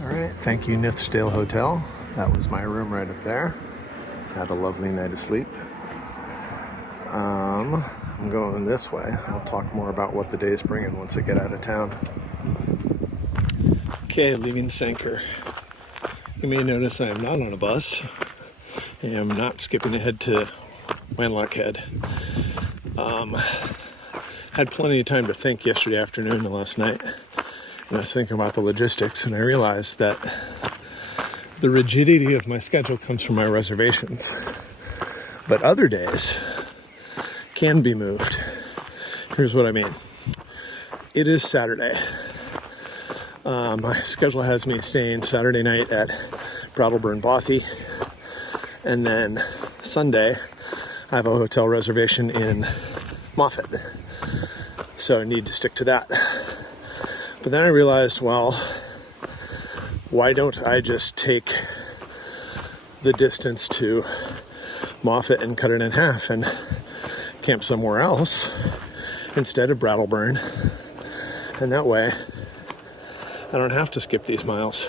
Alright, thank you Nithsdale Hotel. That was my room right up there. Had a lovely night of sleep. I'm going this way. I'll talk more about what the day's bringing once I get out of town. Okay, leaving Sanquhar. You may notice I am not on a bus. I am not skipping ahead to Wandlock Head. Had plenty of time to think yesterday afternoon and last night. And I was thinking about the logistics, and I realized that the rigidity of my schedule comes from my reservations. But other days can be moved. Here's what I mean. It is Saturday. My schedule has me staying Saturday night at Brattleboro Bothy, and then Sunday I have a hotel reservation in Moffat, so I need to stick to that. But then I realized, well, why don't I just take the distance to Moffat and cut it in half and camp somewhere else instead of Brattleboro, and that way I don't have to skip these miles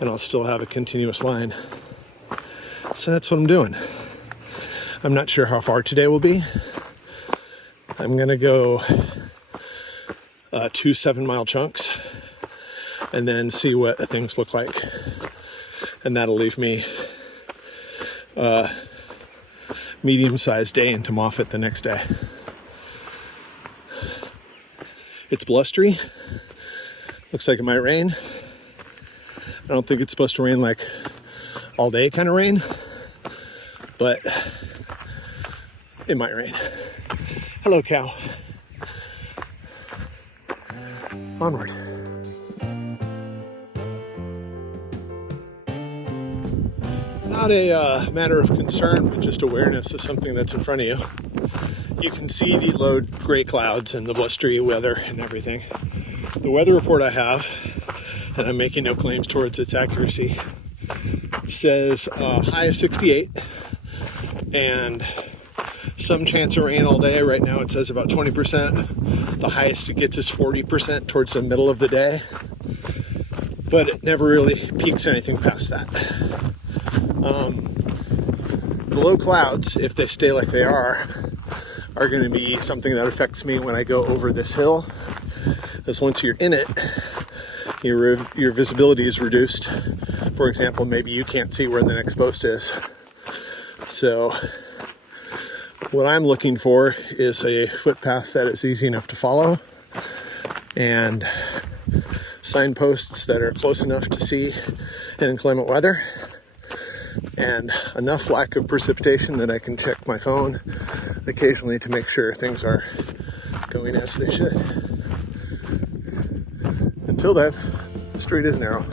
and I'll still have a continuous line. So that's what I'm doing. I'm not sure how far today will be. I'm gonna go 2 7-mile chunks and then see what things look like, and that'll leave me a medium-sized day into Moffat the next day. It's blustery. Looks like it might rain. I don't think it's supposed to rain like all day kind of rain, but it might rain. Hello, cow. Onward. Not a matter of concern, but just awareness of something that's in front of you. You can see the low gray clouds and the blustery weather and everything. The weather report I have, and I'm making no claims towards its accuracy, says high of 68 and some chance of rain all day. Right now it says about 20%. The highest it gets is 40% towards the middle of the day, but it never really peaks anything past that. The low clouds, if they stay like they are going to be something that affects me when I go over this hill, because once you're in it, your visibility is reduced. For example, maybe you can't see where the next post is. So what I'm looking for is a footpath that is easy enough to follow, and signposts that are close enough to see in inclement weather, and enough lack of precipitation that I can check my phone occasionally to make sure things are going as they should. Until then, the street is narrow.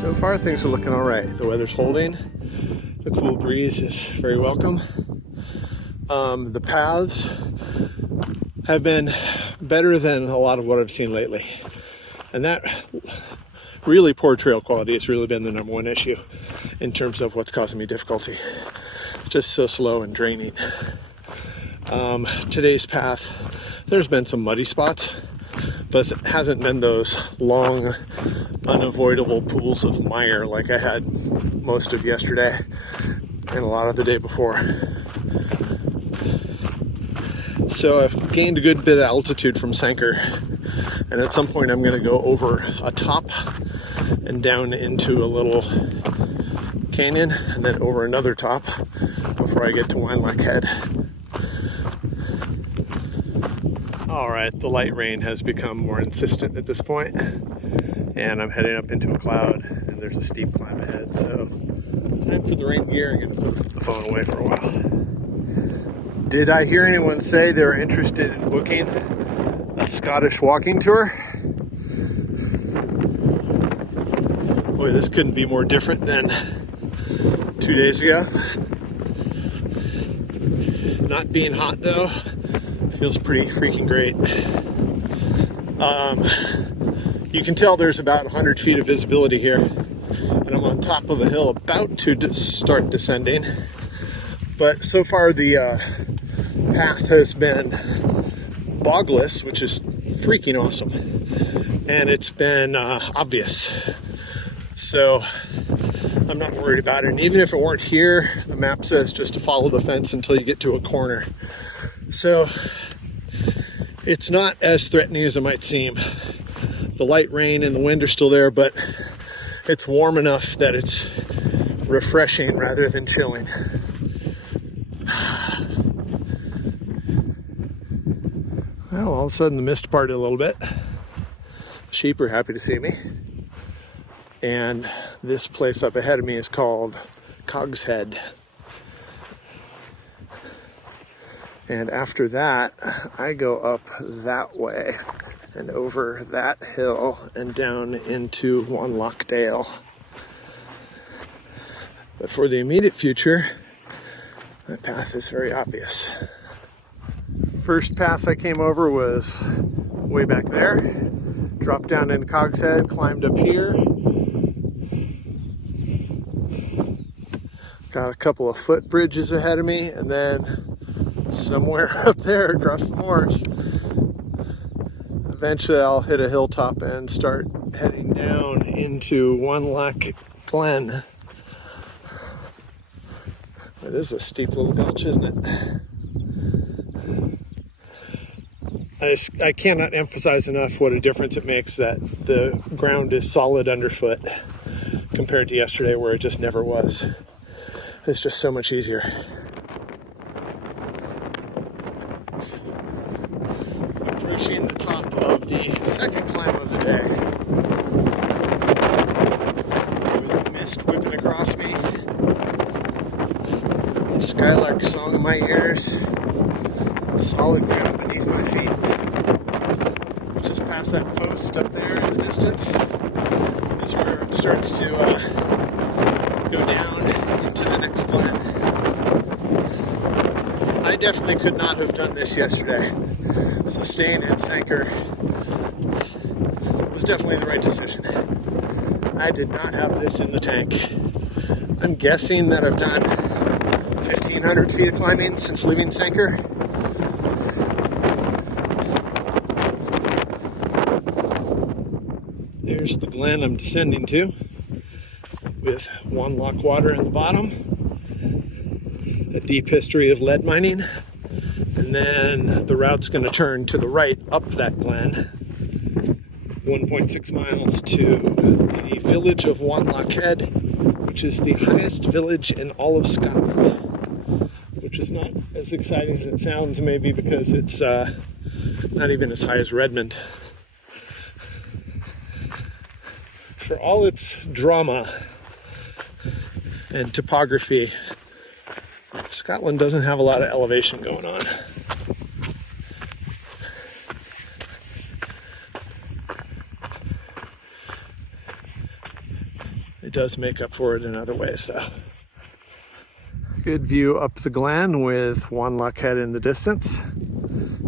So far, things are looking all right. The weather's holding. The cool breeze is very welcome. The paths have been better than a lot of what I've seen lately. And that really poor trail quality has really been the number one issue in terms of what's causing me difficulty. Just so slow and draining. Today's path, there's been some muddy spots, but it hasn't been those long, unavoidable pools of mire like I had most of yesterday and a lot of the day before. So I've gained a good bit of altitude from Sanquhar, and at some point I'm going to go over a top and down into a little canyon, and then over another top before I get to Wandlock Head. Alright, the light rain has become more insistent at this point, and I'm heading up into a cloud, and there's a steep climb ahead, so time for the rain gear. I'm going to put the phone away for a while. Did I hear anyone say they're interested in booking a Scottish walking tour? Boy, this couldn't be more different than 2 days ago. Not being hot though, feels pretty freaking great. You can tell there's about 100 feet of visibility here, and I'm on top of a hill about to start descending. But so far the path has been bogless, which is freaking awesome, and it's been obvious. So I'm not worried about it. And even if it weren't here, the map says just to follow the fence until you get to a corner. So it's not as threatening as it might seem. The light rain and the wind are still there, but it's warm enough that it's refreshing rather than chilling. Well, all of a sudden the mist parted a little bit. Sheep are happy to see me. And this place up ahead of me is called Cogshead. And after that, I go up that way and over that hill and down into Wanlockdale. But for the immediate future, my path is very obvious. First pass I came over was way back there. Dropped down into Cogshead, climbed up here. Got a couple of footbridges ahead of me, and then somewhere up there across the moors, eventually I'll hit a hilltop and start heading down into Wanlock Glen. This is a steep little gulch, isn't it? I cannot emphasize enough what a difference it makes that the ground is solid underfoot compared to yesterday where it just never was. It's just so much easier. Approaching the top of the second climb of the day. With the mist whipping across me. The skylark song in my ears. Solid ground beneath my feet. Just past that post up there in the distance is where it starts to go down into the next glen. I definitely could not have done this yesterday, so staying in Sanquhar was definitely the right decision. I did not have this in the tank. I'm guessing that I've done 1,500 feet of climbing since leaving Sanquhar. There's the glen I'm descending to, with Wanlock water in the bottom, a deep history of lead mining, and then the route's going to turn to the right up that glen, 1.6 miles to the village of Wanlock Head, which is the highest village in all of Scotland, which is not as exciting as it sounds, maybe because it's not even as high as Redmond. For all its drama and topography, Scotland doesn't have a lot of elevation going on. It does make up for it in other ways, though. Good view up the glen with Wanlock Head in the distance,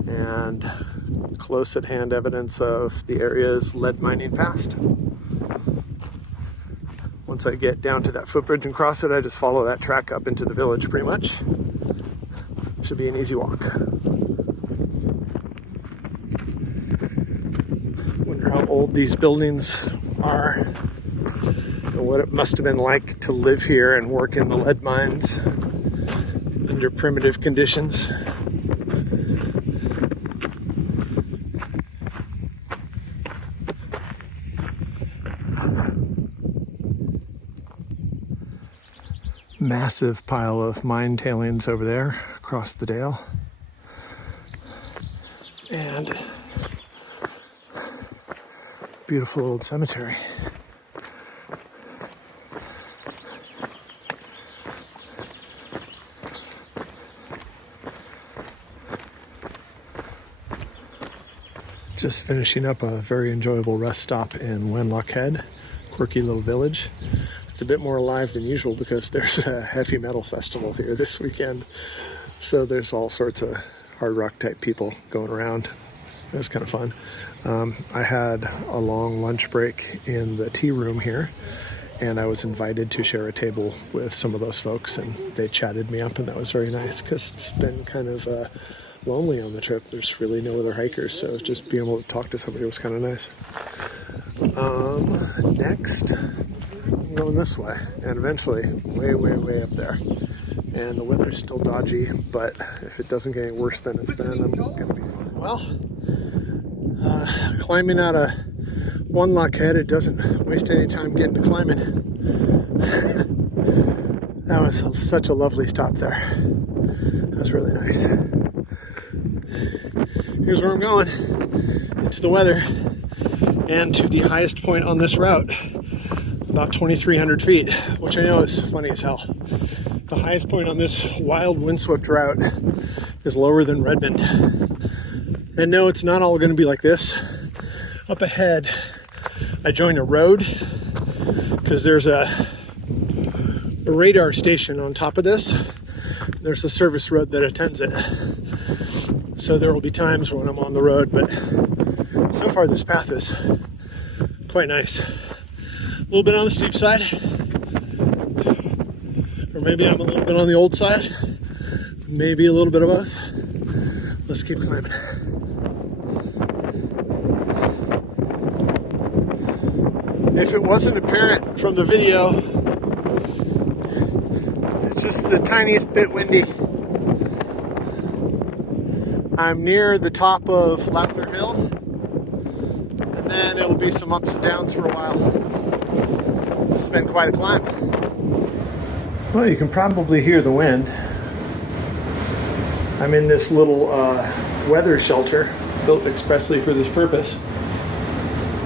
and close at hand evidence of the area's lead mining past. Once I get down to that footbridge and cross it, I just follow that track up into the village pretty much. Should be an easy walk. Wonder how old these buildings are and what it must have been like to live here and work in the lead mines under primitive conditions. Massive pile of mine tailings over there across the dale. And beautiful old cemetery. Just finishing up a very enjoyable rest stop in Wenlock Head, quirky little village. It's a bit more alive than usual because there's a heavy metal festival here this weekend. So there's all sorts of hard rock type people going around. It was kind of fun. I had a long lunch break in the tea room here, and I was invited to share a table with some of those folks, and they chatted me up, and that was very nice because it's been kind of lonely on the trip. There's really no other hikers, so just being able to talk to somebody was kind of nice. Next, I'm going this way, and eventually way up there. And the weather's still dodgy, but if it doesn't get any worse than it's been, I'm gonna be fine. Well, climbing out of Wenlock Head, it doesn't waste any time getting to climbing. That was such a lovely stop there. That was really nice. Here's where I'm going, into the weather, and to the highest point on this route, about 2,300 feet, which I know is funny as hell. The highest point on this wild windswept route is lower than Redmond. And no, it's not all going to be like this. Up ahead, I joined a road because there's a radar station on top of this. There's a service road that attends it. So there will be times when I'm on the road, but so far this path is quite nice. A little bit on the steep side, or maybe I'm a little bit on the old side, maybe a little bit of both. Let's keep climbing. If it wasn't apparent from the video, it's just the tiniest bit windy. I'm near the top of Lather Hill, and then it'll be some ups and downs for a while. This has been quite a climb. Well, you can probably hear the wind. I'm in this little weather shelter built expressly for this purpose,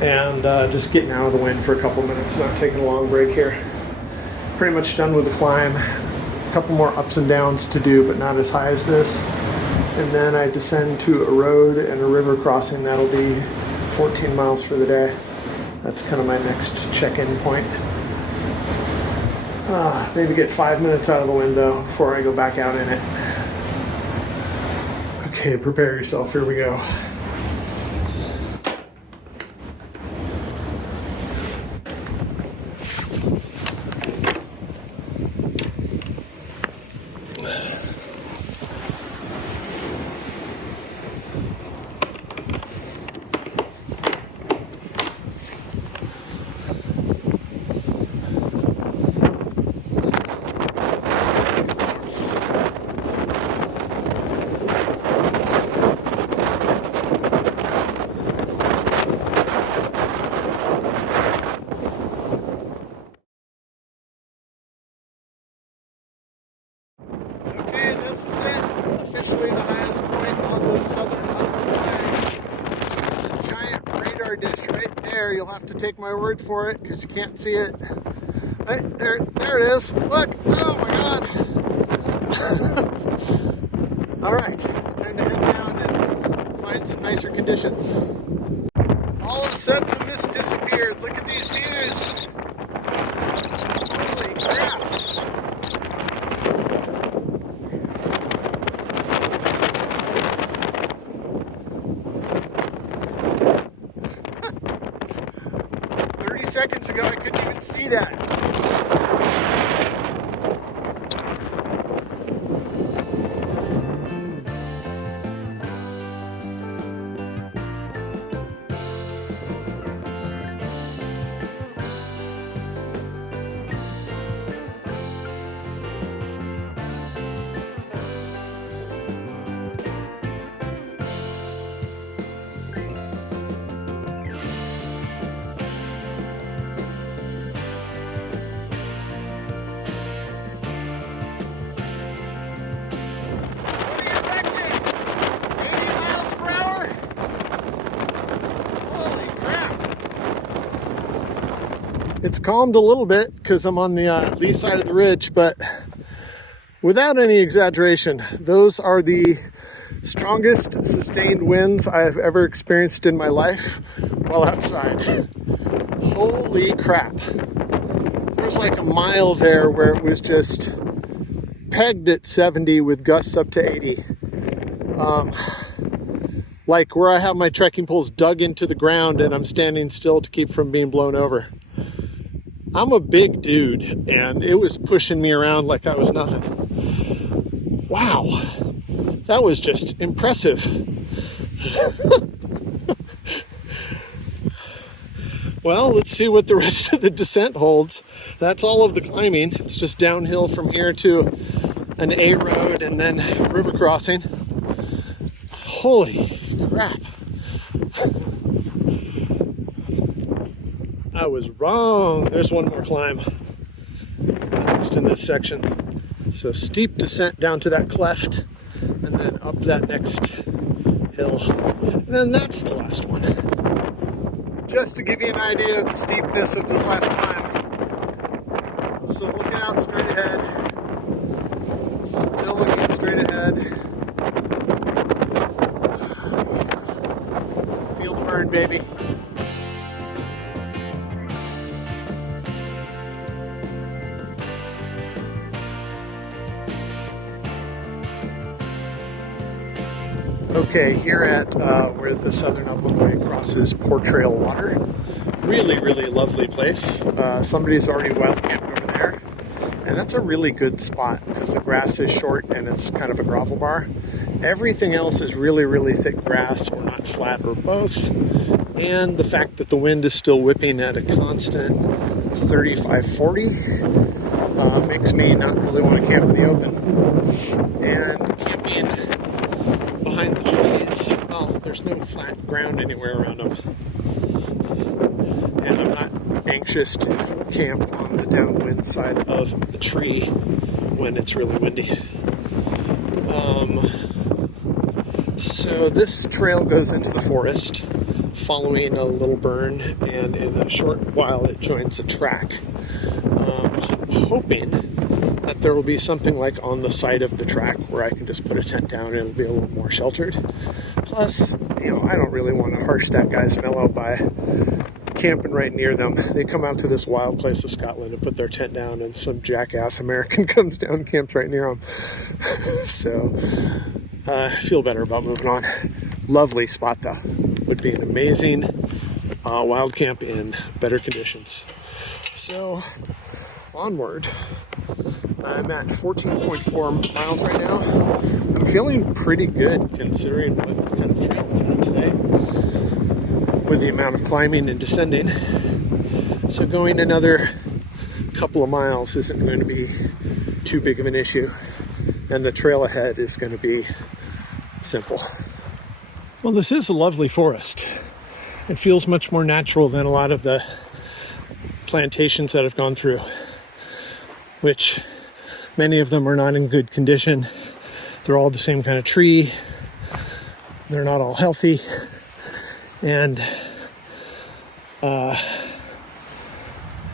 and just getting out of the wind for a couple minutes, not taking a long break here. Pretty much done with the climb. A couple more ups and downs to do, but not as high as this. And then I descend to a road and a river crossing. That'll be 14 miles for the day. That's kind of my next check-in point. Maybe get 5 minutes out of the window before I go back out in it. Okay, prepare yourself. Here we go. This is it, officially the highest point on the southern Upland. There's a giant radar dish right there. You'll have to take my word for it because you can't see it. Right there, there it is. Look, oh my God. All right, time to head down and find some nicer conditions. All of a sudden the mist disappeared. Look at these views. Holy crap. 30 seconds ago, I couldn't even see that. It's calmed a little bit because I'm on the lee side of the ridge, but without any exaggeration, those are the Strongest sustained winds I have ever experienced in my life while outside. Holy crap. There was like a mile there where it was just pegged at 70 with gusts up to 80. Like where I have my trekking poles dug into the ground and I'm standing still to keep from being blown over. I'm a big dude and it was pushing me around like I was nothing. Wow, that was just impressive. Well, let's see what the rest of the descent holds. That's all of the climbing. It's just downhill from here to an A road and then river crossing. Holy crap. I was wrong. There's one more climb, at least in this section. So steep descent down to that cleft and then up that next hill. And then that's the last one. Just to give you an idea of the steepness of this last climb. So looking out straight ahead. Still looking straight ahead. Feel the burn, baby. Okay, here at where the Southern Upland Way crosses Port Trail Water. Really, really lovely place. Somebody's already wild camped over there. And that's a really good spot because the grass is short and it's kind of a gravel bar. Everything else is really, really thick grass or not flat or both. And the fact that the wind is still whipping at a constant 35-40 makes me not really want to camp in the open. And camping behind the trees, well, there's no flat ground anywhere around them. And I'm not anxious to camp on the downwind side of the tree when it's really windy. So this trail goes into the forest following a little burn, and in a short while it joins a track. I'm hoping that there will be something like on the side of the track where I can just put a tent down and it'll be a little more sheltered. Plus, I don't really want to harsh that guy's mellow by camping right near them. They come out to this wild place of Scotland and put their tent down, and some jackass American comes down and camps right near them. So I feel better about moving on. Lovely spot though. Would be an amazing wild camp in better conditions. So onward. I'm at 14.4 miles right now. I'm feeling pretty good considering what kind of trail we've had today with the amount of climbing and descending. So going another couple of miles isn't going to be too big of an issue, and the trail ahead is going to be simple. Well, this is a lovely forest. It feels much more natural than a lot of the plantations that I've gone through, which many of them are not in good condition. They're all the same kind of tree. They're not all healthy. And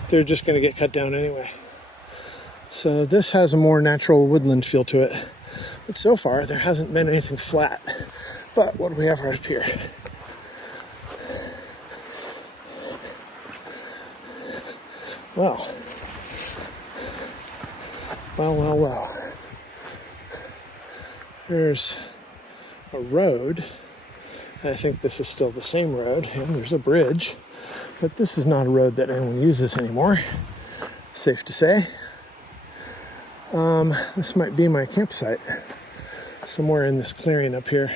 they're just going to get cut down anyway. So this has a more natural woodland feel to it. But so far, there hasn't been anything flat. But what do we have right up here? Well. There's a road. I think this is still the same road, and there's a bridge. But this is not a road that anyone uses anymore, safe to say. This might be my campsite, somewhere in this clearing up here.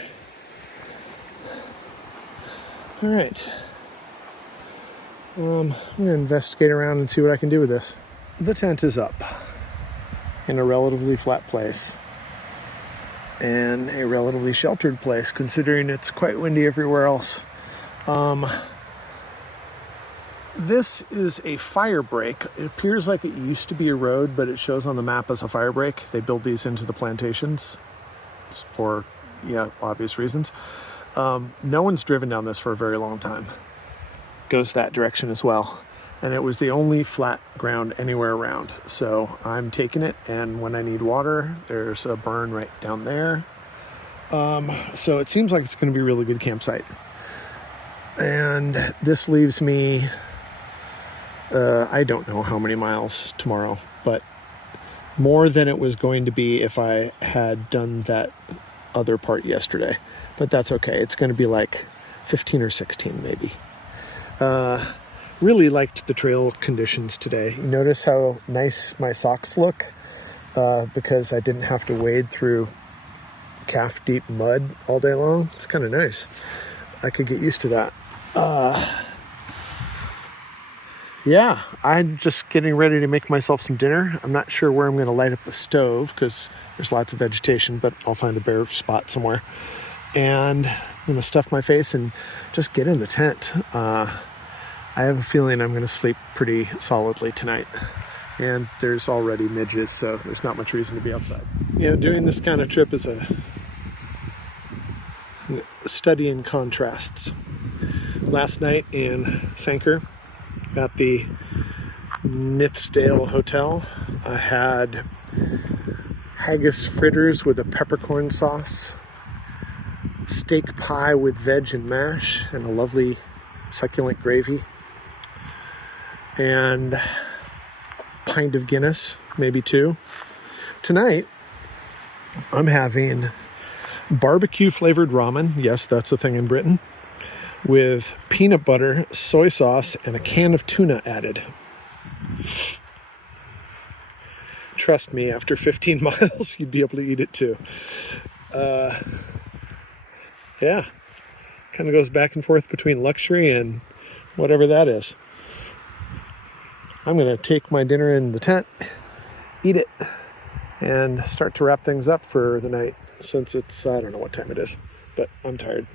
All right. I'm going to investigate around and see what I can do with this. The tent is up in a relatively flat place and a relatively sheltered place, considering it's quite windy everywhere else. This is a fire break. It appears like it used to be a road, but it shows on the map as a fire break. They build these into the plantations for, obvious reasons. No one's driven down this for a very long time. Goes that direction as well. And it was the only flat ground anywhere around. So I'm taking it, and when I need water, there's a burn right down there. So it seems like it's going to be a really good campsite. And this leaves me, I don't know how many miles tomorrow, but more than it was going to be if I had done that other part yesterday. But that's okay. It's going to be like 15 or 16 maybe. Really liked the trail conditions today. You notice how nice my socks look because I didn't have to wade through calf deep mud all day long. It's kind of nice. I could get used to that. Yeah, I'm just getting ready to make myself some dinner. I'm not sure where I'm going to light up the stove because there's lots of vegetation, but I'll find a bare spot somewhere. And I'm going to stuff my face and just get in the tent. I have a feeling I'm going to sleep pretty solidly tonight. And there's already midges, so there's not much reason to be outside. You know, doing this kind of trip is a study in contrasts. Last night in Sanquhar at the Nithsdale Hotel, I had haggis fritters with a peppercorn sauce, steak pie with veg and mash, and a lovely succulent gravy, and a pint of Guinness, maybe two. Tonight, I'm having barbecue flavored ramen. Yes, that's a thing in Britain. With peanut butter, soy sauce, and a can of tuna added. Trust me, after 15 miles, you'd be able to eat it too. Yeah, kind of goes back and forth between luxury and whatever that is. I'm going to take my dinner in the tent, eat it, and start to wrap things up for the night since it's, I don't know what time it is, but I'm tired.